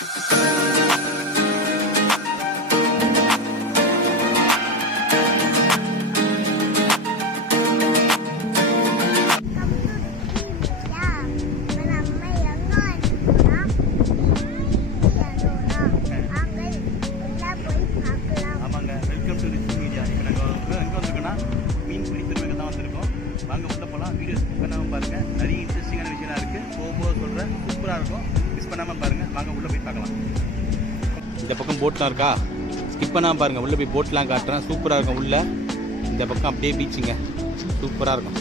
Música skip பாருங்கள் உள்ளே போய் போட்லாம் காட்டுறேன். சூப்பராக இருக்கும் உள்ளே. இந்த பக்கம் அப்படியே பீச்சுங்க சூப்பராக இருக்கும்.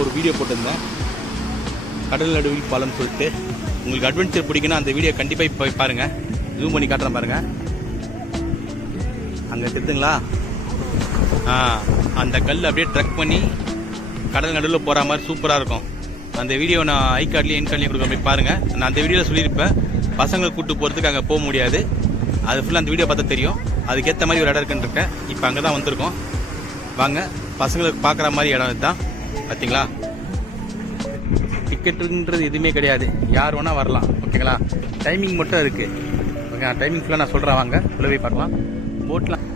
ஒரு வீடியோ போட்டிருந்தேன். கடல் நடுவில் பாலம்னு சொல்லிட்டு. உங்களுக்கு அட்வென்ச்சர் பிடிக்குன்னா அந்த வீடியோ கண்டிப்பாக போய் பாருங்கள் ஜூம் பண்ணி காட்டுறேன் பாருங்கள் அங்கே திருத்துங்களா ஆ அந்த கல் அப்படியே ட்ரக் பண்ணி கடல் நடுவில் போகிற மாதிரி சூப்பராக இருக்கும். அந்த வீடியோ நான் ஐ கார்ட்லேயும் என் கார்ட்லேயும் கொடுக்க போய் பாருங்கள் நான் அந்த வீடியோவில் சொல்லியிருப்பேன். பசங்களை கூப்பிட்டு போகிறதுக்கு அங்கே போக முடியாது. அது ஃபுல்லாக அந்த வீடியோ பார்த்தா தெரியும். அதுக்கேற்ற மாதிரி ஒரு இடம் இருக்குன்னு இருக்கேன். இப்போ அங்கே தான் வந்திருக்கோம். வாங்க பசங்களுக்கு பார்க்குற மாதிரி இடம் இதுதான். பார்த்தீங்களா டிக்கெட்டுன்றது எதுவுமே கிடையாது. யார் வேணால் வரலாம். ஓகேங்களா? டைமிங் மட்டும் இருக்குது ஓகே டைமிங் ஃபுல்லாக நான் சொல்கிறேன் வாங்க உள்ளே போய் பார்க்கலாம். போட்லாம்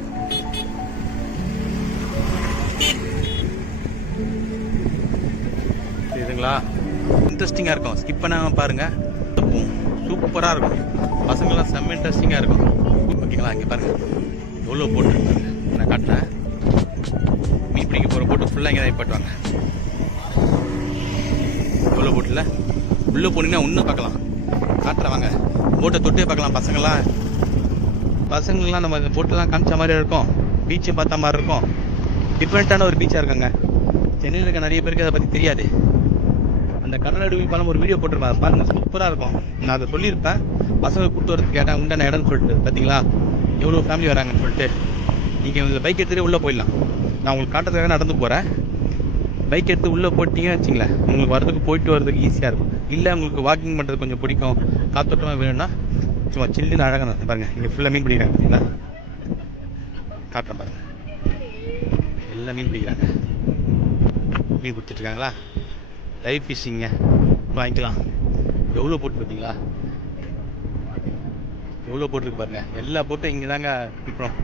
இதுங்களா இன்ட்ரெஸ்டிங்காக இருக்கும். ஸ்கிப் பண்ணாமல் பாருங்கள் சூப்பராக இருக்கும். பசங்களாம் செம்ம இன்ட்ரெஸ்டிங்காக இருக்கும். ஓகேங்களா இங்கே பாருங்கள் எவ்வளோ போட்டு நான் காட்டுறேன் மீன் பிடிக்க போகிற போட்டு ஃபுல்லாக இங்கே தான் நிப்பாட்டுவாங்க எவ்வளோ போட்டில் உள்ளே போனீங்கன்னா இன்னும் பார்க்கலாம். காட்டுறேன் வாங்க. போட்டை தொட்டே பார்க்கலாம் பசங்களாம் பசங்கள்லாம் நம்ம போட்டெல்லாம் காமிச்ச மாதிரி இருக்கும். பீச்சை பார்த்த மாதிரி இருக்கும். டிஃப்ரெண்ட்டான ஒரு பீச்சாக இருக்குங்க. சென்னையில் இருக்க நிறைய பேருக்கு அதை பற்றி தெரியாது. அந்த கடலடுவி பழம் ஒரு வீடியோ போட்டிருப்பேன் பாருங்கள் சூப்பராக இருக்கும். நான் அதை சொல்லியிருப்பேன். பசங்களை கூப்பிட்டு வரதுக்கு கேட்டேன். உண்டான இடம்னு சொல்லிட்டு பார்த்தீங்களா? எவ்வளோ ஃபேமிலி வராங்கன்னு சொல்லிட்டு நீங்கள் இந்த பைக் எடுத்துகிட்டே உள்ளே போயிடலாம். நான் உங்களுக்கு காட்டுறதுக்காக நடந்து போகிறேன் பைக் எடுத்து உள்ளே போட்டிங்கன்னு வச்சிங்களேன் உங்களுக்கு வரதுக்கு போயிட்டு வரதுக்கு ஈஸியாக இருக்கும். இல்லை உங்களுக்கு வாக்கிங் பண்ணுறது கொஞ்சம் பிடிக்கும். காத்தோட்டமாக வேணும்னா சும்மா சில்லுன்னு அழகாக நான் பாருங்கள் இங்கே ஃபுல்லாக மீன் பிடிக்கிறாங்க பார்த்தீங்களா? காட்டுறேன் பாருங்கள் எல்லாம் மீன் பிடிக்கிறாங்க. மீன் பிடிச்சிட்ருக்காங்களா லைஃப் ஃபிஷிங்க வாங்கிக்கலாம். எவ்வளோ போட்டு பார்த்தீங்களா? எவ்வளோ போட்டிருக்கு பாருங்க. எல்லா போட்டும் இங்கே தாங்க விற்கிறோம்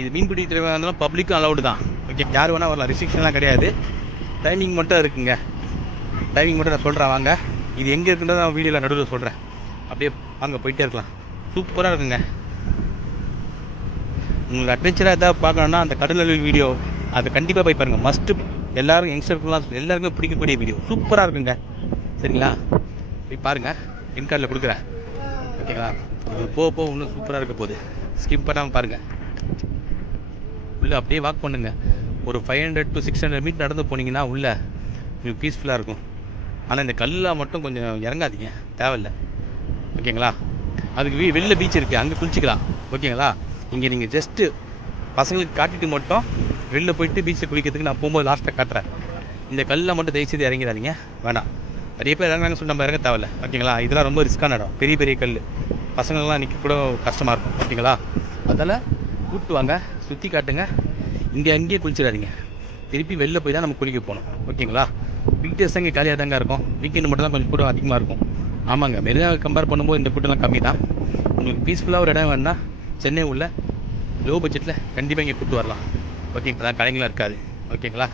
இது மீன் பிடி தேவையாக இருந்தாலும் பப்ளிக்கும் அலௌடு தான். ஓகே யார் வேணால் வரலாம். ரிஸ்ட்ரிக்ஷன்லாம் கிடையாது. டைமிங் மட்டும் இருக்குங்க. டைமிங் மட்டும் நான் சொல்கிறேன் வாங்க. இது எங்கே இருக்குன்றத நான் வீடியோவில் நடுவில் சொல்கிறேன் அப்படியே வாங்க போயிட்டே இருக்கலாம். சூப்பராக இருக்குங்க. உங்களுக்கு அட்வென்ச்சராக எதாவது பார்க்கணுன்னா அந்த கடல் வீடியோ அதை கண்டிப்பாக போய் பாருங்கள் மஸ்ட்டு எல்லோரும் யங்ஸ்டர்ஸ்லாம் எல்லாருக்குமே பிடிக்கக்கூடிய வீடியோ சூப்பராக இருக்குங்க. சரிங்களா? போய் பாருங்கள் இன்கார்டில் கொடுக்குறேன். ஓகேங்களா போக போக இன்னும் சூப்பராக இருக்க போகுது. ஸ்கிப் பண்ணாமல் பாருங்கள் உள்ளே அப்படியே வாக் பண்ணுங்க. ஒரு five hundred to six hundred metre நடந்து போனீங்கன்னா உள்ளே கொஞ்சம் பீஸ்ஃபுல்லாக இருக்கும். ஆனால் இந்த கல்லில் மட்டும் கொஞ்சம் இறங்காதீங்க. தேவையில்ல. ஓகேங்களா அதுக்கு வீ வெளில பீச் இருக்குது அங்கே குளிச்சிக்கலாம். ஓகேங்களா இங்கே நீங்கள் ஜஸ்ட்டு பசங்களுக்கு காட்டிட்டு மட்டும் வெளில போயிட்டு பீச்சில் குளிக்கிறதுக்கு நான் போகும்போது லாஸ்ட்டாக காட்டுறேன். இந்த கல்லில் மட்டும் தயவுசெய்து இறங்கிடாதீங்க. வேணாம். நிறைய பேர் இறங்குறாங்க சொல்லி நம்ம இறங்க தேவையில்ல. ஓகேங்களா இதெல்லாம் ரொம்ப ரிஸ்க்கான இடம். பெரிய பெரிய கல் பசங்கள்லாம் நிற்க கூட கஷ்டமாக இருக்கும் ஓகேங்களா? அதனால் கூப்பிட்டு வாங்க சுற்றி காட்டுங்க. இங்கே அங்கேயே குளிச்சிடாதீங்க. திருப்பி வெளில போய் தான் நம்ம குளிக்க போகணும் ஓகேங்களா? வீக்டேஸ் இங்கே காலியாக தாங்க இருக்கும். வீக்கெண்டு மட்டும் தான் கொஞ்சம் கூட்டம் அதிகமாக இருக்கும். ஆமாங்க மெரினா கம்பேர் பண்ணும்போது இந்த கூட்டம்லாம் கம்மி தான் உங்களுக்கு பீஸ்ஃபுல்லாக ஒரு இடம் வேணுன்னா சென்னை உள்ள லோ பட்ஜெட்டில் கண்டிப்பாக இங்கே கூப்பிட்டு வரலாம். ஓகேங்களா கடைங்களாம் இருக்காது. ஓகேங்களா?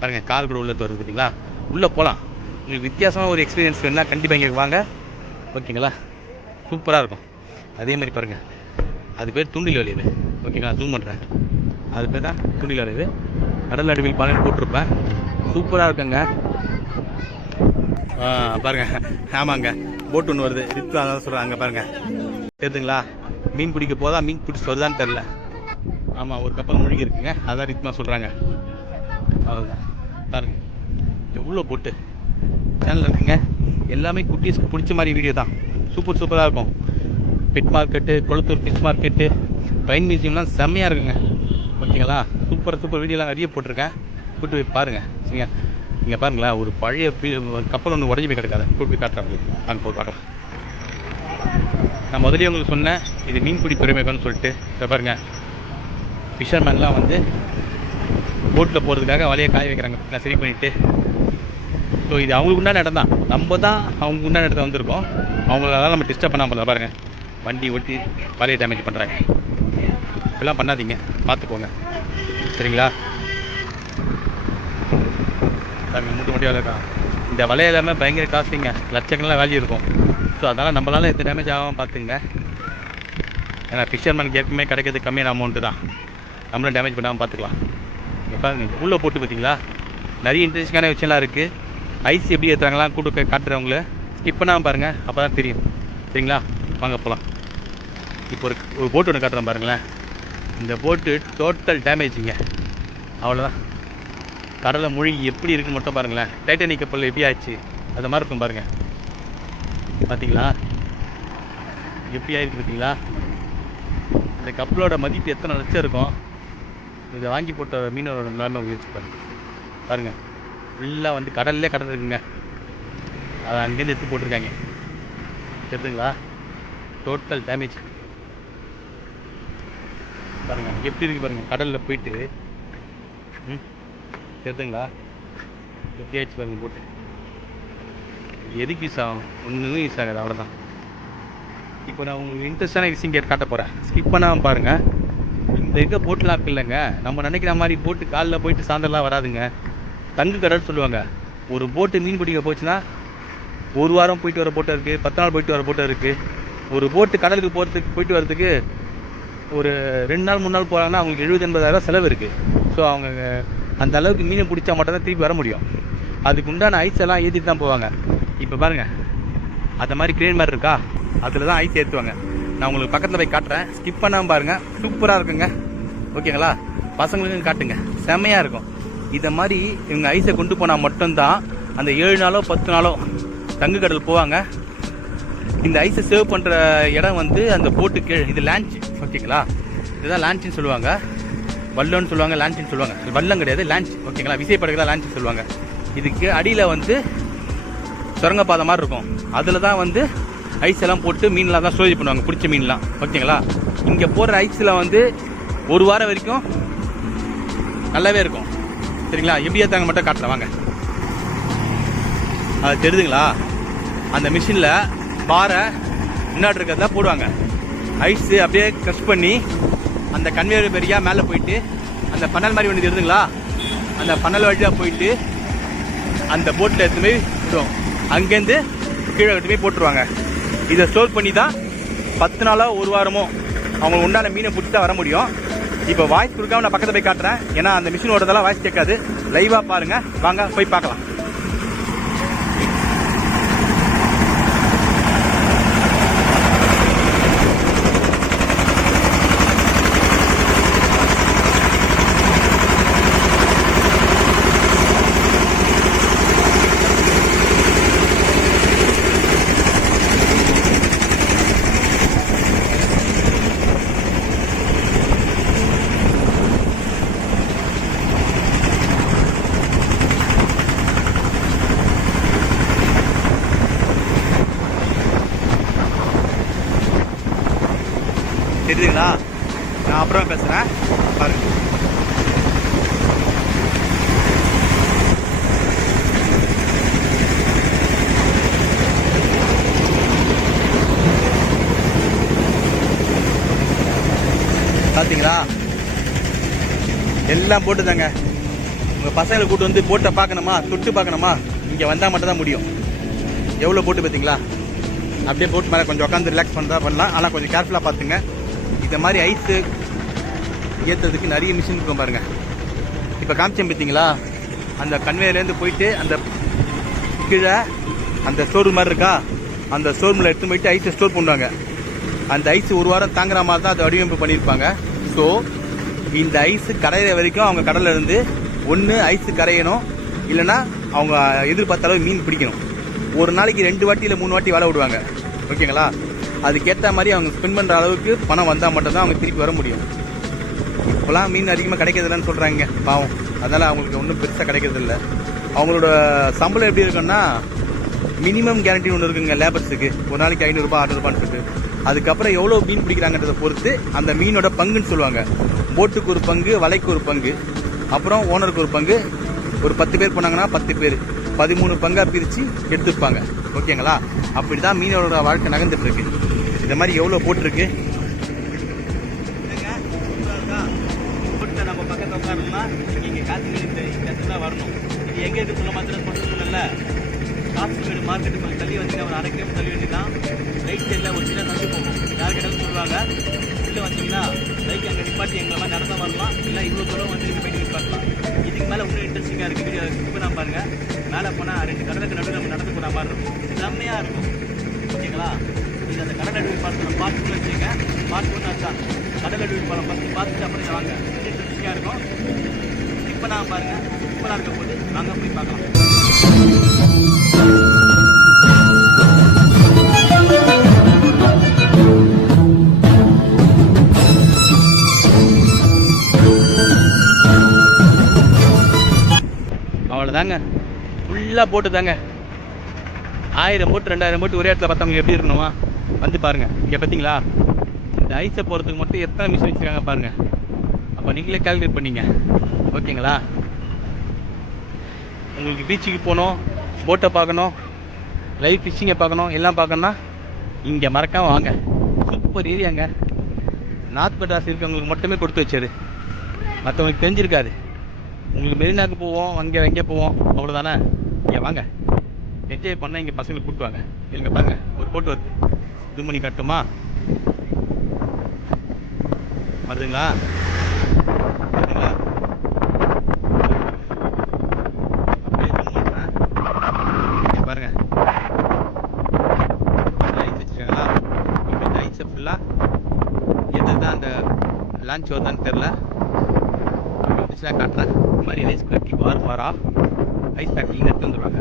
பாருங்கள் கார் கூட உள்ள வருது பார்த்தீங்களா உள்ளே போகலாம் உங்களுக்கு வித்தியாசமாக ஒரு எக்ஸ்பீரியன்ஸ் வேணுன்னா கண்டிப்பாக இங்கே வாங்க. ஓகேங்களா? சூப்பராக இருக்கும். அதே மாதிரி பாருங்கள் அது பேர் தூண்டில் வளைவு. ஓகேங்களா ஜூம் பண்ணுறேன் அது பேர் தான் தூண்டில் வளைவு. கடல் நடுவில் பாலம் போட்டிருப்பேன். சூப்பராக இருக்குங்க. ஆ, ஆமாங்க. போட் ஒன்று வருது. ரித்து அதான் சொல்கிறாங்க பாருங்கள் தெரியுதுங்களா மீன் பிடிக்க போதா மீன் பிடிச்சி வருதான்னு தெரில ஆமாம் ஒரு கப்பல் மூழ்கி இருக்குங்க. அதான் ரித்மா சொல்கிறாங்க அவ்வளோதான் பாருங்கள் எவ்வளோ போட்டு சேனல் இருக்குங்க. எல்லாமே குட்டீஸ்க்கு பிடிச்ச மாதிரி வீடியோ தான். சூப்பர் சூப்பராக இருக்கும். Bit market Kolathur fish market train மியூசியம்லாம் செம்மையாக இருக்குங்க. ஓகேங்களா சூப்பர் சூப்பர் வீடியோலாம் நிறைய போட்டிருக்கேன். கூட்டு போய் பாருங்கள் சரிங்க? இங்கே பாருங்களேன் ஒரு பழைய கப்பல் ஒன்று உடஞ்சி போய் கிடக்காது. கூட்டு போய் காட்டுறாங்க அங்கே போய் பார்க்கலாம். நான் முதலே உங்களுக்கு சொன்னேன் இது மீன்பிடி துறைமுகம்னு சொல்லிட்டு. இப்போ பாருங்கள் ஃபிஷர்மேன்லாம் வந்து போட்டில் போகிறதுக்காக வலையை காய வைக்கிறாங்க. நான் சரி பண்ணிவிட்டு ஸோ இது அவங்களுக்கு உண்டான இடம் தான். நம்ம தான் அவங்க உண்டான இடத்துல வந்திருக்கோம். அவங்களால நம்ம டிஸ்டர்ப் பண்ணாமல் பாருங்கள் வண்டி ஓட்டி வலையை டேமேஜ் பண்ணுறாங்க இப்படிலாம் பண்ணாதீங்க. பார்த்துக்கோங்க. சரிங்களா? சாமி மூட்டு முடியாது இருக்கான் இந்த வலை எல்லாமே பயங்கர காஸ்ட்லிங்க லட்சங்கள்லாம் வேல்யூ இருக்கும். ஸோ அதனால் நம்மளால எந்த டேமேஜ் ஆகாமல் பார்த்துங்க ஏன்னா ஃபிஷர்மேனுக்கு ஏற்கனவே கிடைக்கிறது கம்மியான அமௌண்ட்டு தான். நம்மளும் டேமேஜ் பண்ணாமல் பார்த்துக்கலாம். இப்போ உள்ளே போட்டு பார்த்தீங்களா? நிறைய இன்ட்ரெஸ்டிங்கான விஷயம்லாம் இருக்குது ஐஸ் எப்படி ஏற்றுறாங்களாம் கூட்டு காட்டுறவங்கள. ஸ்கிப் பண்ணாமல் பாருங்கள் அப்போ தான் தெரியும். சரிங்களா? வாங்க போகலாம் இப்போ ஒரு ஒரு போட்டு ஒன்று காட்டுறேன் பாருங்களேன். இந்த போட்டு டோட்டல் டேமேஜுங்க அவ்வளோதான் கடலை மூழ்கி எப்படி இருக்குன்னு மட்டும் பாருங்களேன். டைட்டானிக் கப்பல் எப்படி ஆச்சு அது மாதிரி இருக்கும் பாருங்கள் பார்த்தீங்களா எப்படி ஆயிருக்கு பார்த்தீங்களா இந்த கப்பலோட மதிப்பு எத்தனை லட்சம் இருக்கும்? இதை வாங்கி போட்ட மீனோட நிலைமை உயர்ச்சி பாருங்கள் பாருங்கள் ஃபுல்லாக வந்து கடல்லே கடல் இருக்குங்க அதை அங்கேருந்து எடுத்து போட்டிருக்காங்க. தெரியுதுங்களா டோட்டல் டேமேஜ் பாருங்கள் எப்படி இருக்கு பாருங்கள் கடலில் போயிட்டு. ம் தெரியுதுங்களா எப்படி ஆயிடுச்சு பாருங்கள் போட்டு. எதுக்கு யூஸ் ஆகும் ஒன்றுமே யூஸ் ஆகாது அவ்வளோதான் இப்போ நான் உங்களுக்கு இன்ட்ரெஸ்டான விஷயம் கேட்டு காட்ட போகிறேன் ஸ்கிப் பண்ணாமல் பாருங்கள் இந்த இருக்க போட்டுலாம் இல்லைங்க. நம்ம நினைக்கிற மாதிரி போட்டு காலில் போயிட்டு சாயந்தரம்லாம் வராதுங்க. தங்கு கடல் சொல்லுவாங்க. ஒரு போட்டு மீன் பிடிக்க போச்சுன்னா ஒரு வாரம் போயிட்டு வர போட்டோ இருக்குது பத்து நாள் போயிட்டு வர போட்டம் இருக்குது ஒரு போட்டு கடலுக்கு போகிறதுக்கு போயிட்டு வரதுக்கு ஒரு ரெண்டு நாள் மூணு நாள் போகிறாங்கன்னா அவங்களுக்கு எழுபது எண்பதாயிரம் செலவு இருக்குது ஸோ அவங்க அந்த அளவுக்கு மீனை பிடிச்சா மட்டும்தான் திருப்பி வர முடியும். அதுக்கு உண்டான ஐஸ் எல்லாம் ஏற்றிட்டு தான் போவாங்க. இப்போ பாருங்கள் அந்த மாதிரி கிரேன் மாதிரி இருக்கா? அதில் தான் ஐஸ் ஏற்றுவாங்க நான் உங்களுக்கு பக்கத்தில் போய் காட்டுறேன். ஸ்கிப் பண்ணாமல் பாருங்கள் சூப்பராக இருக்குங்க. ஓகேங்களா? பசங்களுக்கும் காட்டுங்க. செம்மையாக இருக்கும். இதை மாதிரி இவங்க ஐஸை கொண்டு போனால் மட்டும்தான் அந்த ஏழு நாளோ பத்து நாளோ தங்கு கடல் போவாங்க. இந்த ஐஸை சேவ் பண்ணுற இடம் வந்து அந்த போட்டு கீழே இது லான்ச் ஓகேங்களா இதுதான் லான்ச்சுன்னு சொல்லுவாங்க. வல்லம்னு சொல்லுவாங்க லான்ச்சுன்னு சொல்லுவாங்க. வல்லம் கிடையாது லான்ச் ஓகேங்களா விசைப்படகுலாம் லான்ச் சொல்லுவாங்க. இதுக்கு அடியில் வந்து சுரங்கப்பாதை மாதிரி இருக்கும். அதில் தான் வந்து ஐஸ் எல்லாம் போட்டு மீன்லாம் தான் ஸ்டோரேஜ் பண்ணுவாங்க பிடிச்ச மீன்லாம் ஓகேங்களா இங்கே போடுற ஐஸில் வந்து ஒரு வாரம் வரைக்கும் நல்லாவே இருக்கும். சரிங்களா? எப்படி ஏற்றாங்க மட்டும் காட்டுறேன் வாங்க. அது தெரியுதுங்களா அந்த மிஷினில் பாறை முன்னாடி போடுவாங்க. ஐஸு அப்படியே க்ரஷ் பண்ணி அந்த கன்வேயர் பெரியா மேலே போயிட்டு அந்த பன்னல் மாதிரி ஒன்று இருந்துங்களா? அந்த பன்னல் வழியாக போயிட்டு அந்த போட்டில் எடுத்து போய் விடுவோம் அங்கேருந்து கீழே எடுத்துமே போய் போட்டுருவாங்க. இதை ஸ்டோர் பண்ணி தான் பத்து நாளோ ஒரு வாரமோ அவங்க உண்டான மீனை பிடிச்சி தான் வர முடியும். இப்போ வாய்ஸ் கொடுக்காம நான் பக்கத்தில் போய் காட்டுறேன். ஏன்னா அந்த மிஷின் ஓடுறதெல்லாம் வாய்ஸ் கேட்காது. லைவாக பாருங்கள் வாங்க போய் பார்க்கலாம். தெரியுதுங்களா நான் அப்புறம் பேசுகிறேன் பாருங்க. பார்த்தீங்களா எல்லாம் போட்டுதாங்க. உங்கள் பசங்களை கூட்டு வந்து போட்டை பார்க்கணுமா? தொட்டு பார்க்கணுமா? இங்கே வந்தால் மட்டும் தான் முடியும். எவ்வளோ போட்டு பார்த்தீங்களா அப்படியே போட்டு மேலே கொஞ்சம் உட்காந்து ரிலாக்ஸ் பண்ணுறதா பண்ணலாம். ஆனால் கொஞ்சம் கேர்ஃபுல்லாக பார்த்துங்க. இந்த மாதிரி ஐஸு ஏற்றுறதுக்கு நிறைய மிஷின் இருக்கும் பாருங்கள் இப்போ காமிச்சேன் பார்த்தீங்களா அந்த கன்வேயர்லேருந்து போயிட்டு அந்த கீழே அந்த ஸ்டோர் மாதிரி இருக்கா? அந்த ஸ்டோர் எடுத்து போயிட்டு ஐஸை ஸ்டோர் பண்ணுவாங்க. அந்த ஐஸ் ஒரு வாரம் தாங்குற மாதிரி தான் அதை வடிவமைப்பு பண்ணியிருப்பாங்க. ஸோ இந்த ஐஸ் கரையிற வரைக்கும் அவங்க கடல்ல இருந்து ஒன்று ஐஸ் கரையணும். இல்லைன்னா அவங்க எதிர்பார்த்த அளவு மீன் பிடிக்கணும். ஒரு நாளைக்கு ரெண்டு வாட்டி இல்லை மூணு வாட்டி வலை விடுவாங்க. ஓகேங்களா? அதுக்கேற்ற மாதிரி அவங்க ஸ்பெண்ட் பண்ணுற அளவுக்கு பணம் வந்தால் மட்டும்தான் அவங்க திருப்பி வர முடியும். இப்போலாம் மீன் அதிகமாக கிடைக்கிறதில்லன்னு சொல்கிறாங்க பாவம். அதனால் அவங்களுக்கு ஒன்றும் பெருசாக கிடைக்கிறதில்ல. அவங்களோட சம்பளம் எப்படி இருக்குன்னா மினிமம் கேரண்டி ஒன்று இருக்குங்க லேபர்ஸுக்கு ஒரு நாளைக்கு ஐநூறுரூபா ஆறுநூறுபான்னு சொல்லிட்டு. அதுக்கப்புறம் எவ்வளோ மீன் பிடிக்கிறாங்கன்றதை பொறுத்து அந்த மீனோட பங்குன்னு சொல்லுவாங்க. போட்டுக்கு ஒரு பங்கு வலைக்கு ஒரு பங்கு அப்புறம் ஓனருக்கு ஒரு பங்கு. ஒரு பத்து பேர் போனாங்கன்னா பத்து பேர். பதிமூணு பங்காக பிரித்து எடுத்துப்பாங்க. ஓகேங்களா அப்படி தான் மீனோட வாழ்க்கை நகர்ந்துட்டு இருக்கு இந்த மாதிரி எவ்வளோ போட்டிருக்கு போட்டு நம்ம பக்கத்தில் உட்காரணும்னா இங்கே காசு இந்த இடத்துல வரணும் இது எங்கே இருக்கு சொல்ல மாத்திரம் சொல்ல காசு வீடு மார்க்கெட்டு கொஞ்சம் தள்ளி வச்சுட்டு ஒரு அரை கிலோமீட்டர் தள்ளி வச்சுதான் ரைட் சைடில் ஒரு சின்ன தள்ளி போகும் யார் கேட்டாலும் சொல்லுவாங்க உள்ளே வந்தீங்கன்னா பைக் அங்கே நிப்பாட்டி எங்களை மாதிரி நடந்து வரலாம் இல்லை இவ்வளோ தூரம் வந்து நீங்கள் போயிட்டு நிப்பாட்டலாம் இதுக்கு மேலே இன்னும் இன்ட்ரெஸ்டிங்காக இருக்குது வீடியோ இப்போ நான் பாருங்கள் மேலே போனால் ரெண்டு கடலுக்கு நடுவில் நம்ம நடந்து போகிற மாதிரி இருக்கும். செம்மையாக இருக்கும். ஓகேங்களா? நீங்கள் அந்த கடல் அடிவு பாலத்தில் பார்த்து வச்சுங்க பார்த்து ஒன்று தான் கடல் அடிவு பாலம் ஃபஸ்ட்டு பார்த்துட்டு அப்புறம் வாங்க. இன்ட்ரெஸ்டிங்காக இருக்கும். இப்போ நான் பாருங்கள் இப்போ இருக்க போது நாங்கள் போய் பார்க்கலாம். அவ்வளோதாங்க ஃபுல்லாக போட்டு தாங்க ஆயிரம் போட்டு ரெண்டாயிரம் போட்டு ஒரே இடத்துல பார்த்தவங்க எப்படி இருக்கணுமா? வந்து பாருங்க. இங்கே பார்த்தீங்களா? இந்த ஐஸை போகிறதுக்கு மட்டும் எத்தனை மிஷின் வச்சுருக்காங்க பாருங்கள் அப்போ நீங்களே கால்குலேட் பண்ணிங்க. ஓகேங்களா? உங்களுக்கு பீச்சுக்கு போகணும் போட்டை பார்க்கணும் லைவ் ஃபிஷிங்கை பார்க்கணும் எல்லாம் பார்க்கணும்னா இங்கே மறக்காமல் வாங்க. சூப்பர் ஏரியாங்க நார்த் மெட்ராஸ் இருக்கவங்களுக்கு மட்டுமே கொடுத்து வச்சது. மற்றவங்களுக்கு தெரிஞ்சிருக்காது. உங்களுக்கு மெரினாக்கு போவோம் அங்கே எங்கே போவோம். அவ்வளோதானே இங்கே வாங்க. என்ஜாய் பண்ணால் இங்கே பசங்களை கூப்பிட்டு வாங்க. எங்கே பாருங்க. ஒரு போட்டு வருது இது பண்ணி காட்டுமா? வருதுங்களா? வருதுங்களா? பாருங்க. வச்சுருக்காங்களா? இப்போ ஃபுல்லாக எது தான் அந்த லான்ச் வருதான்னு தெரில வந்துச்சுன்னா காட்டுறேன். இந்த மாதிரி ஐஸ் கட்டி வார் வாரா ஐஸ் பேக்கிங் எடுத்து வந்துடுவாங்க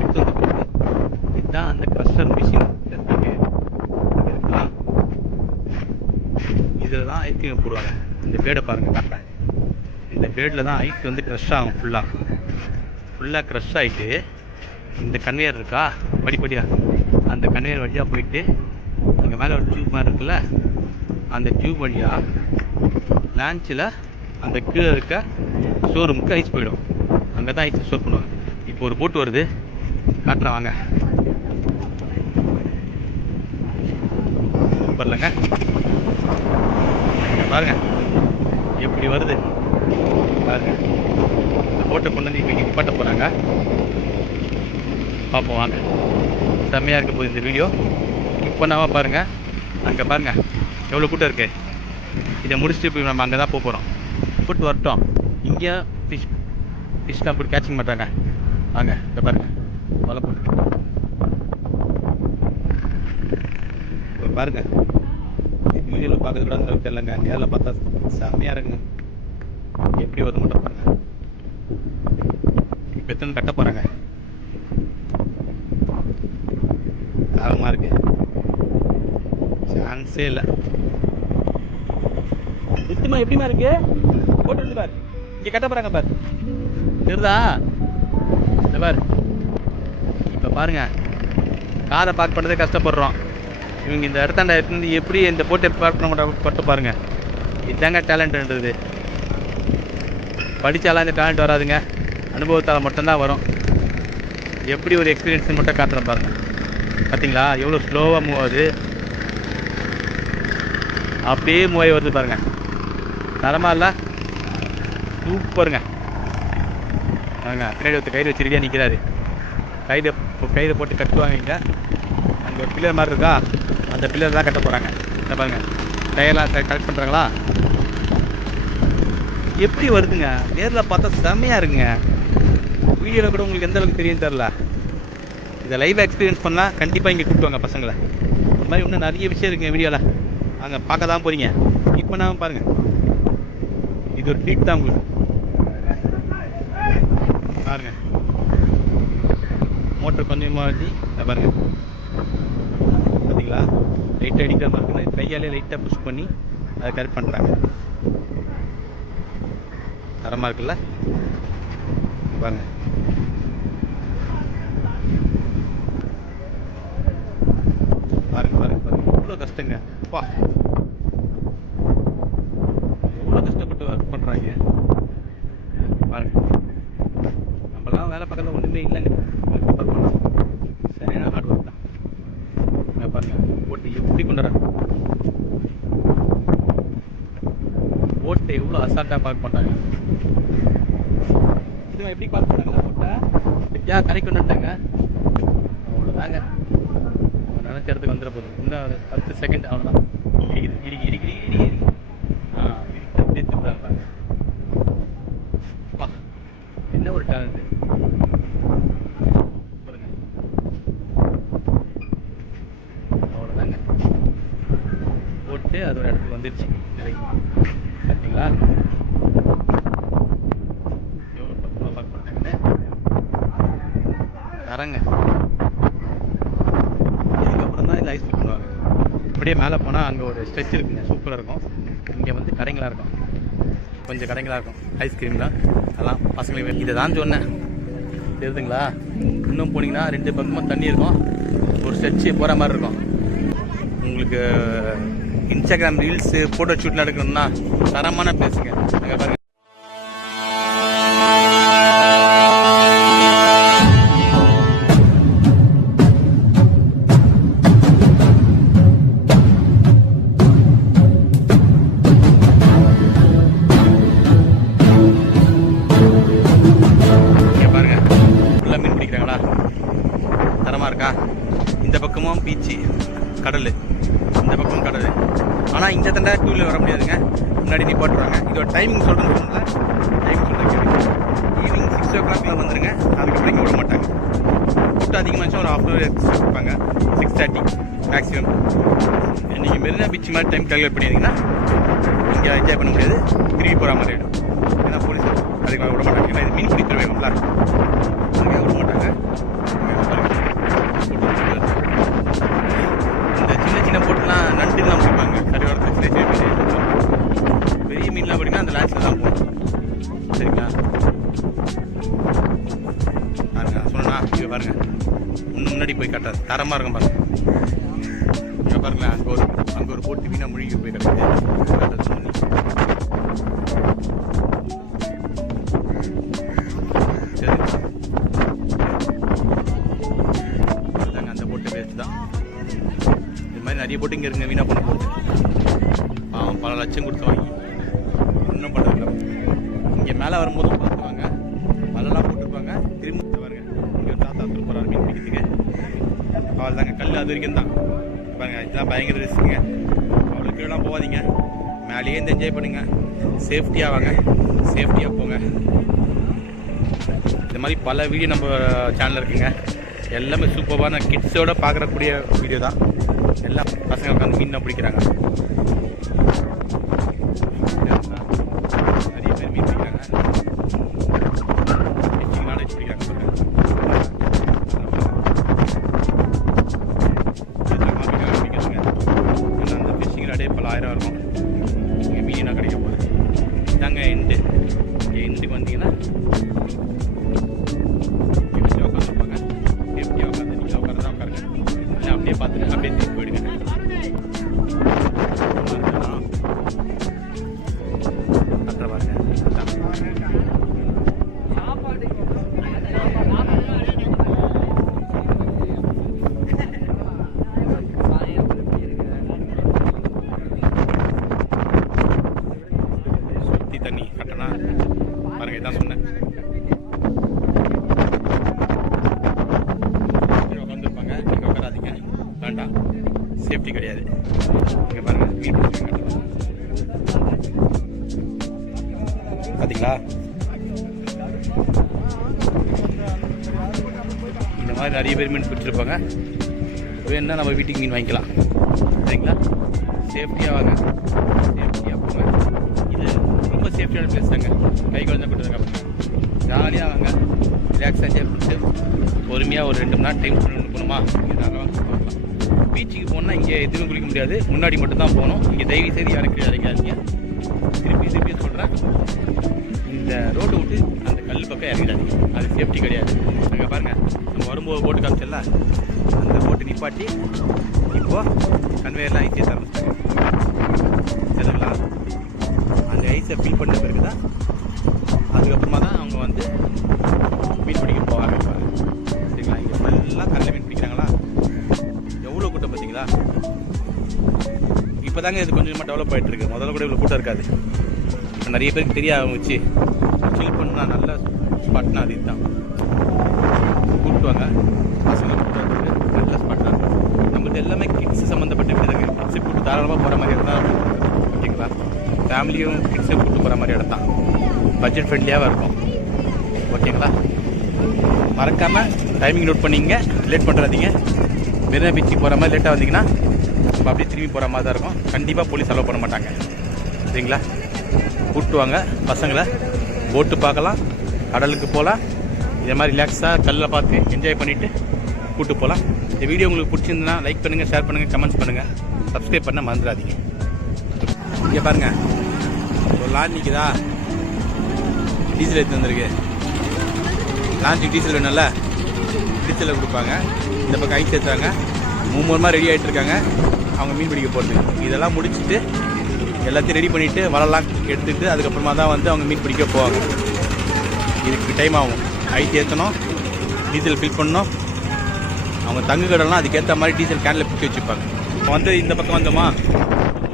எடுத்து வந்த பிறகு இதுதான் அந்த க்ரஷர் மிஷின் இருக்கலாம். இதில் தான் ஐஸ்கிரீம் போடுவாங்க. இந்த பேடை பாருங்கள் கரெக்டாக இந்த பேடில் தான் ஐஸ் வந்து க்ரஷ் ஆகும் ஃபுல்லாக ஃபுல்லாக க்ரஷ் ஆகிட்டு இந்த கன்வேயர் இருக்கா? படிப்படியாக அந்த கன்வேயர் வழியாக போயிட்டு அங்கே மேலே ஒரு டியூப் மாதிரி இருக்குல்ல? அந்த டியூப் வழியாக லான்ச்சில் அந்த கீழே இருக்க ஷோரூமுக்கு ஐஸ் போயிடும். அங்கே தான் ஐஸ் ஸ்டோர் பண்ணுவாங்க. இப்போ ஒரு போட்டு வருது. காட்டுறேன் வாங்க. சூப்பர்லங்க பாருங்க. எப்படி வருது? பாருங்க. இந்த போட்டை கொண்டு வந்து இப்போ நிப்பாட்ட போகிறாங்க பார்ப்போம் வாங்க. செம்மையாக இருக்க போகுது இந்த வீடியோ இப்போ பண்ணாமல் பாருங்கள் அங்கே பாருங்க. எவ்வளோ கூட்டம் இருக்கு? இதை முடிச்சுட்டு இப்போ நம்ம அங்கே தான் போக போகிறோம் ஃபுட் வரட்டும் இங்கே ஃபிஷ் ஃபிஷ்லாம் போட்டு கேட்சிங் மாட்டாங்க வாங்க இதை பாருங்க. வலை போட்டு. பாருங்க. வீடியோவில் பார்க்கறது கூட அந்த அளவுக்கு தெரியலங்க நேரில் பார்த்தா செம்மையாக இருக்குங்க. எப்படி வருது மட்டும் பாருங்க. இப்போ எத்தனை கட்ட போகிறாங்க தாரமாக இருக்கு. சான்ஸே இல்லை. நிச்சயமா எப்படிமா இருக்கு? போட்டு வந்து பாரு. இங்கே கட்ட போகிறாங்க பாரு. தெரியுதா இந்த பாரு. இப்போ பாருங்க. காரை பார்க் பண்ணுறதே கஷ்டப்படுறோம். இவங்க இந்த இடத்தாண்ட இருந்து எப்படி இந்த போட்டை பார்க் பண்ண மாட்டாங்க பட்டு பாருங்கள் இதுதாங்க டேலண்ட்ன்றது படித்தாலாம் இந்த டேலண்ட் வராதுங்க. அனுபவத்தால் மட்டும்தான் வரும். எப்படி ஒரு எக்ஸ்பீரியன்ஸ் மட்டும் காட்டுறேன் பாருங்கள் பார்த்தீங்களா எவ்வளோ ஸ்லோவாக மூவ் ஆகுது. அப்படியே மூவ் ஆகி வருது பாருங்கள் தரமா இல்லை? சூப்பருங்க பாருங்க பின்னாடி ஒருத்தர் கயிறு வச்சு ரெடியாக நிற்கிறாரு கயிறு இப்போ கயிறு போட்டு கட்டுவாங்க. அங்கே ஒரு பில்லர் மாதிரி இருக்கா? அந்த பில்லர் தான் கட்ட போகிறாங்க இந்த பாருங்க. டயர்லாம் கலெக்ட் பண்ணுறாங்களா எப்படி வருதுங்க? நேரில் பார்த்தா செம்மையாக இருக்குங்க. வீடியோவில் கூட உங்களுக்கு எந்த அளவுக்கு தெரியும் தெரில இதை லைவ் எக்ஸ்பீரியன்ஸ் பண்ணால் கண்டிப்பாக இங்கே கூப்பிட்டு பசங்களை. இந்த மாதிரி இன்னும் நிறைய விஷயம் இருக்குங்க வீடியோவில் அங்கே பார்க்க தான் போகிறீங்க ஸ்கிப் பண்ணாமல் பாருங்கள் இது ஒரு ட்ரீட் தான் உங்களுக்கு பாருங்க மோட்டர் கொஞ்சம் மாற்றி பாருங்கள் பாருங்க. பார்த்தீங்களா லைட் அடிக்கிற மாதிரி இருக்குது கையாலே லைட்டாக புஷ் பண்ணி அதை கரெக்ட் பண்ணுறாங்க தரமாக இருக்குல்ல? பாருங்க. பாருங்க பாருங்க பாருங்க. இவ்வளோ கஷ்டங்க. வா எவ்வளோ கஷ்டப்பட்டு ஒர்க் பண்ணுறாங்க பாருங்க நம்மலாம் வேலை பார்க்கறது ஒன்றுமே இல்லைங்க ஒர்க் பண்ணலாம் சரியான ஹார்ட் ஒர்க் தான் இங்க பாருங்க போட்டு எப்படி கொண்டு வராங்க அசால்ட்டாக பார்க்க மாட்டாங்க இதுவா எப்படி பார்க்க மாட்டாங்களா போட்டா? ஏன் கரைக்கு வந்துட்டாங்க. அவ்வளோதாங்க இடத்துக்கு வந்துட போதும். இன்னும் பத்து செகண்ட் அவ்வளோதான் இடிக்குது இடிக்கி இடிக்கி இடிக்கி இடிக்கி. ஆ இடிக்கி அப்படியே அப்பா, என்ன ஒரு டேலண்ட் அவ்வளோதாங்க போட்டு அது ஒரு இடத்துக்கு வந்துருச்சு சரி பார்த்தீங்களா எவ்வளோ பக்கமாக பார்க்க மாட்டாங்கன்னு தரங்க இதுக்கப்புறம் தான் இது ஐஸ் பண்ணுவாங்க அப்படியே மேலே போனால் அங்கே ஒரு ஸ்ட்ரெச் இருக்குங்க. சூப்பராக இருக்கும். இங்கே வந்து கடைங்களாக இருக்கும். கொஞ்சம் கடைங்களாக இருக்கும். ஐஸ்கிரீம்லாம் அதெல்லாம் பசங்களுக்கு இதை தான் சொன்னேன். தெரியுதுங்களா? இன்னும் போனீங்கன்னா ரெண்டு பக்கமும் தண்ணி இருக்கும். ஒரு ஸ்ட்ரெச்சு போகிற மாதிரி இருக்கும். உங்களுக்கு இன்ஸ்டாகிராம் ரீல்ஸு ஃபோட்டோ ஷூட்லாம் எடுக்கணும்னா தரமான பிளேஸுங்க அங்கே பாருங்கள் ஸ்டார்டிங் மேக்ஸிமம் நீங்கள் மெரினா பீச் மாதிரி டைம் கால்குலேட் பண்ணியிருந்தீங்கன்னா இங்கே என்ஜாய் பண்ண முடியாது. திரும்பி போகிற மாதிரி ஆகிடும் ஏன்னா போலீஸ் அதுக்காக விட மாட்டாங்க. ஏன்னா இது மீன் பிடிக்கிற வேணும்ல அதுக்காக விட மாட்டாங்க. இந்த சின்ன சின்ன போட்டுலாம் நண்டுலாம் பிடிப்பாங்க. கரையோரத்தில் சின்ன சின்ன மீன் பெரிய மீன்லாம் பார்த்தீங்கன்னா அந்த லான்ச்சில் தான் போகும். சரிங்களா? பாருங்க சொன்னா இங்கே பாருங்க. இன்னும் முன்னாடி போய் காட்டாது. தரமாக இருக்கும் பாருங்க. போட்டு வீணாக முழுகி போய் கிடக்குது அந்த போட்டு வேஸ்ட் தான். இது மாதிரி நிறைய போட்டு இங்கே இருங்க வீணாக பண்ண போகுது அவன் பல லட்சம் கொடுத்து வாங்கி. ஒன்றும் பண்ணல இங்கே மேலே வரும்போதும் பார்த்துவாங்க வலைலாம் போட்டிருப்பாங்க. திரும்ப பாருங்க. இங்கே ஒரு தாத்தா ஒருத்தர் போகிறாரு மீன் பிடிக்கிறதுக்கு. அவள் தாங்க கல் அது வரைக்கும் தான். பாருங்க இதெல்லாம் பயங்கர ரிஸ்க்குங்க அப்படிலாம் போகாதீங்க. மேலேயே இருந்து என்ஜாய் பண்ணுங்க. சேஃப்டியாக வாங்க. சேஃப்டியாக போங்க. இந்த மாதிரி பல வீடியோ நம்ம சேனலில் இருக்குங்க. எல்லாமே சூப்பரான கிட்ஸோடு பார்க்கக்கூடிய வீடியோ தான். எல்லாம் பசங்க உட்காந்து மீன் தான் பிடிக்கிறாங்க. சேஃப்டி கிடையாது. இங்கே பாருங்கள் மீன் பிடிச்சிருக்காங்க பார்த்தீங்களா இந்த மாதிரி நிறைய பேர் மீன் பிடிச்சிருப்பாங்க. வேணுன்னா நம்ம வீட்டுக்கு மீன் வாங்கிக்கலாம். சரிங்களா? சேஃப்டியாக வாங்க. சேஃப்டியாக போங்க. இது ரொம்ப சேஃப்டியான பிளேஸ் தாங்க. கை குழந்தை கொடுத்ததுக்கப்புறம் ஜாலியாக வாங்க. ரிலாக்ஸாக சேஃப் பொறுமையாக ஒரு ரெண்டு மணி நேரம் டைம் ஸ்பெண்ட் போகணுமா இங்கே பீச்சுக்கு போனால் இங்கே எதுவும் குளிக்க முடியாது. முன்னாடி மட்டும் தான் போகணும். இங்கே தயவு செய்து யாரும் இறங்காதீங்க. திருப்பி திருப்பி சொல்கிறேன் இந்த ரோடு விட்டு அந்த கல் பக்கம் இறங்கிடாதீங்க. அது சேஃப்டி கிடையாது. அங்கே பாருங்கள் நம்ம வரும்போது போட்டு காமிச்சல அந்த போட்டு நிப்பாட்டி இப்போது கன்வேயர்லாம் ஐஸே தரமிச்சிட்டாங்க சரிங்களா? அந்த ஐஸை ஃபில் பண்ண பிறகு தான் தாங்க இது கொஞ்சம் கொஞ்சமாக டெவலப் ஆகிட்டு இருக்கு முதல்ல கூட இவ்வளோ கூட்டம் இருக்காது. நிறைய பேருக்கு தெரிய ஆரம்பிச்சு சில் பண்ணால் நல்ல ஸ்பாட்னா அது இதுதான். கூப்பிட்டு வாங்க கூப்பிட்டு நல்ல ஸ்பாட் நம்மளுக்கு எல்லாமே கிட்ஸ் சம்மந்தப்பட்ட வீடு இருக்குது கிட்ஸை கூப்பிட்டு தாராளமாக போகிற மாதிரி இடம் தான் ஓகேங்களா ஃபேமிலியும் கிட்ஸை கூப்பிட்டு போகிற மாதிரி இடம் தான் பட்ஜெட் ஃப்ரெண்ட்லியாகவும் இருக்கும் ஓகேங்களா மறக்காமல் டைமிங் நோட் பண்ணிங்க லேட் பண்ணுறாதீங்க மெரினா பீச்சுக்கு போகிற மாதிரி லேட்டாக வந்தீங்கன்னா நம்ம அப்படியே திரும்பி போகிற மாதிரி தான் இருக்கும். கண்டிப்பாக போலீஸ் அலோவ் பண்ண மாட்டாங்க. சரிங்களா? கூப்பிட்டு வாங்க. பசங்களை போட்டு பார்க்கலாம். கடலுக்கு போகலாம் இதே மாதிரி ரிலாக்ஸாக கல்லில் பார்த்து என்ஜாய் பண்ணிவிட்டு கூப்பிட்டு போகலாம் இந்த வீடியோ உங்களுக்கு பிடிச்சிருந்துன்னா லைக் பண்ணுங்கள் ஷேர் பண்ணுங்கள் கமெண்ட்ஸ் பண்ணுங்கள் சப்ஸ்கிரைப் பண்ண மறந்துடாதீங்க. இங்கே பாருங்கள் ஒரு லாரி நிற்குதா டீசல் எடுத்து வந்திருக்கு. லான்ச்சுக்கு டீசல் வேணும்ல? டீசலில் கொடுப்பாங்க. இந்த பக்கம் ஐஸ் ஏற்றுறாங்க மூணு ரெடி ஆகிட்டு இருக்காங்க அவங்க மீன் பிடிக்க போகிறது இதெல்லாம் முடிச்சுட்டு எல்லாத்தையும் ரெடி பண்ணிவிட்டு வலைலாம் எடுத்துகிட்டு அதுக்கப்புறமா தான் வந்து அவங்க மீன் பிடிக்க போவாங்க. இதுக்கு டைம் ஆகும். ஹைட் ஏற்றணும் டீசல் ஃபில் பண்ணணும். அவங்க தங்கு கடலாம் அதுக்கேற்ற மாதிரி டீசல் கேனில் பிடிச்சி வச்சுப்பாங்க. இப்போ வந்து இந்த பக்கம் வந்தோமா?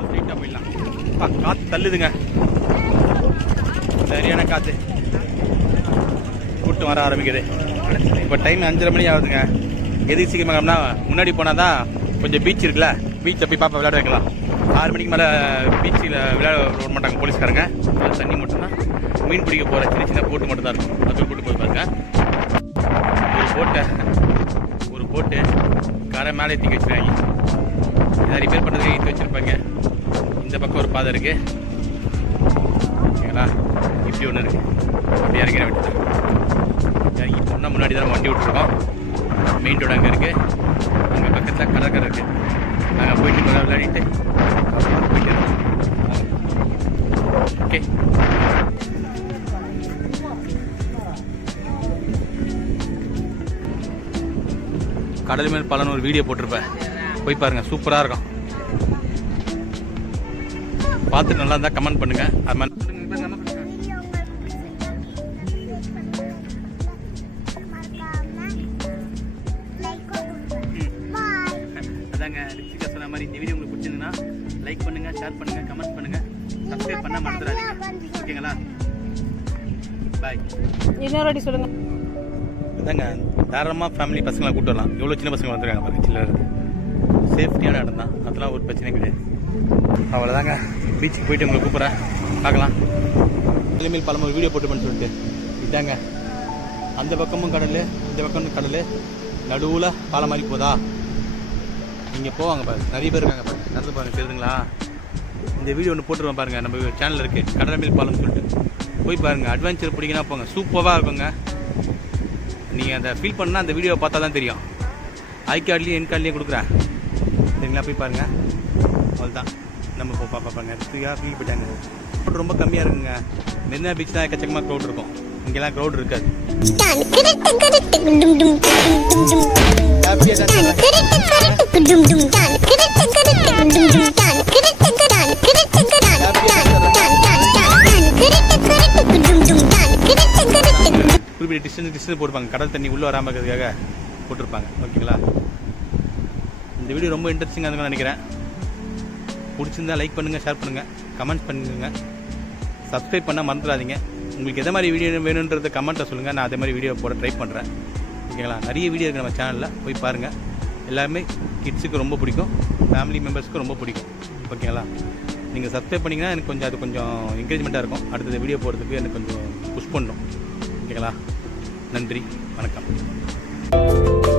ஸ்ட்ரைட்டாக போயிடலாம். ஆ காற்று தள்ளுதுங்க. சரியான காற்று கூட்டம் வர ஆரம்பிக்குது. இப்போ டைம் அஞ்சரை மணி ஆகுதுங்க. எதுக்கு சீக்கிரமாக கிளம்புனா முன்னாடி போனால் தான் கொஞ்சம் பீச் இருக்குல்ல பீச்சில் போய் பாப்பா விளையாட வைக்கலாம். ஆறு மணிக்கு மேலே பீச்சில் விளையாட விட மாட்டாங்க போலீஸ்காரங்க. தண்ணி மட்டும்தான். மீன் பிடிக்க போகிற சின்ன சின்ன போட்டு மட்டும் தான் இருக்கும். அது போட்டு போய் பாருங்க. ஒரு போட்டை ஒரு போட்டு கரை மேலே தூக்கி வச்சுருக்காங்க. இதை ரிப்பேர் பண்ணுறதுக்கு எடுத்து வச்சுருப்பாங்க. இந்த பக்கம் ஒரு பாதை இருக்குது ஓகேங்களா? இப்படி ஒன்று இருக்குது அப்படி இறங்கிற விட்டு இறங்கி போனால் முன்னாடி தான் வண்டி விட்ருக்கோம் மெயின் ரோடு அங்கே இருக்குது அங்கே பக்கத்தில் கடற்கரை இருக்குது நாங்கள் போயிட்டு கொஞ்சம் விளையாடிட்டு அப்புறம் போயிட்டு ஓகே கடல் மேல் பலன் ஒரு வீடியோ போட்டிருப்பேன். போய் பாருங்கள் சூப்பராக இருக்கும். பார்த்துட்டு நல்லா இருந்தால் கமெண்ட் பண்ணுங்கள் அது மாதிரி தாராளமாக ஃபேமிலி பசங்களை கூட்டு வரலாம். எவ்வளோ சின்ன பசங்க வந்துருக்காங்க பாருங்க சில்லர் சேஃப்டியான இடம் தான். அதெல்லாம் ஒரு பிரச்சனை கிடையாது. அவ்வளோதாங்க பீச்சுக்கு போயிட்டு உங்களை கூப்பிட்றேன். பார்க்கலாம். இனிமேல் பல வீடியோ போட்டுப்பேன்னு சொல்லிட்டு. இதாங்க. அந்த பக்கமும் கடல் இந்த பக்கமும் கடல். நடுவில் பாலம் மாதிரி போதா? இங்கே போவாங்க பாருங்க நிறைய பேர் இருக்காங்க பாருங்க நடந்து பாருங்க தெரியுதுங்களா? இந்த வீடியோ ஒன்று போட்டுருவேன் பாருங்கள் நம்ம சேனலில் இருக்குது கடலமேல் பாலம்னு சொல்லிட்டு. போய் பாருங்கள் அட்வென்ச்சர் பிடிக்கினா போங்க. சூப்பராக இருக்குங்க. நீங்கள் அதை ஃபீல் பண்ணால் அந்த வீடியோவை பார்த்தா தான் தெரியும் ஐ கார்ட்லேயும் என் கார்ட்லேயும் கொடுக்குறேன் சரிங்களா போய் பாருங்கள் அவ்வளோதான் நம்ம இப்போ பாப்பா ஃப்ரீயாக ஃபீல் போயிட்டாங்க க்ரௌட் ரொம்ப கம்மியாக இருக்குங்க மெரினா பீச் தான் எக்கச்சக்கமாக க்ரௌட் இருக்கும் இங்கெல்லாம் க்ரௌட் இருக்காது ஹாப்பியாக இப்படி டிஸ்டன்ஸ் டிஸ்டன்ஸ் போட்டுப்பாங்க கடல் தண்ணி உள்ளே வராமல் இருக்கிறதுக்காக போட்டிருப்பாங்க. ஓகேங்களா? இந்த வீடியோ ரொம்ப இன்ட்ரெஸ்டிங்காக இருக்கும்னு நினைக்கிறேன். பிடிச்சிருந்தா லைக் பண்ணுங்கள் ஷேர் பண்ணுங்கள் கமெண்ட் பண்ணுங்க. சப்ஸ்கிரைப் பண்ணால் மறந்துடாதீங்க. உங்களுக்கு எதை மாதிரி வீடியோ வேணுன்றத கமெண்ட்டை சொல்லுங்கள் நான் அதே மாதிரி வீடியோ போட ட்ரை பண்ணுறேன் ஓகேங்களா? நிறைய வீடியோ இருக்குது நம்ம சேனலில் போய் பாருங்கள் எல்லாமே கிட்ஸுக்கு ரொம்ப பிடிக்கும். ஃபேமிலி மெம்பர்ஸ்க்கு ரொம்ப பிடிக்கும். ஓகேங்களா? நீங்கள் சப்ஸ்கிரைப் பண்ணிங்கன்னா எனக்கு கொஞ்சம் அது கொஞ்சம் என்கரேஜ்மெண்ட்டாக இருக்கும். அடுத்தது வீடியோ போடுறதுக்கு எனக்கு கொஞ்சம் புஷ் பண்ணும். ஓகேங்களா? நன்றி. வணக்கம்.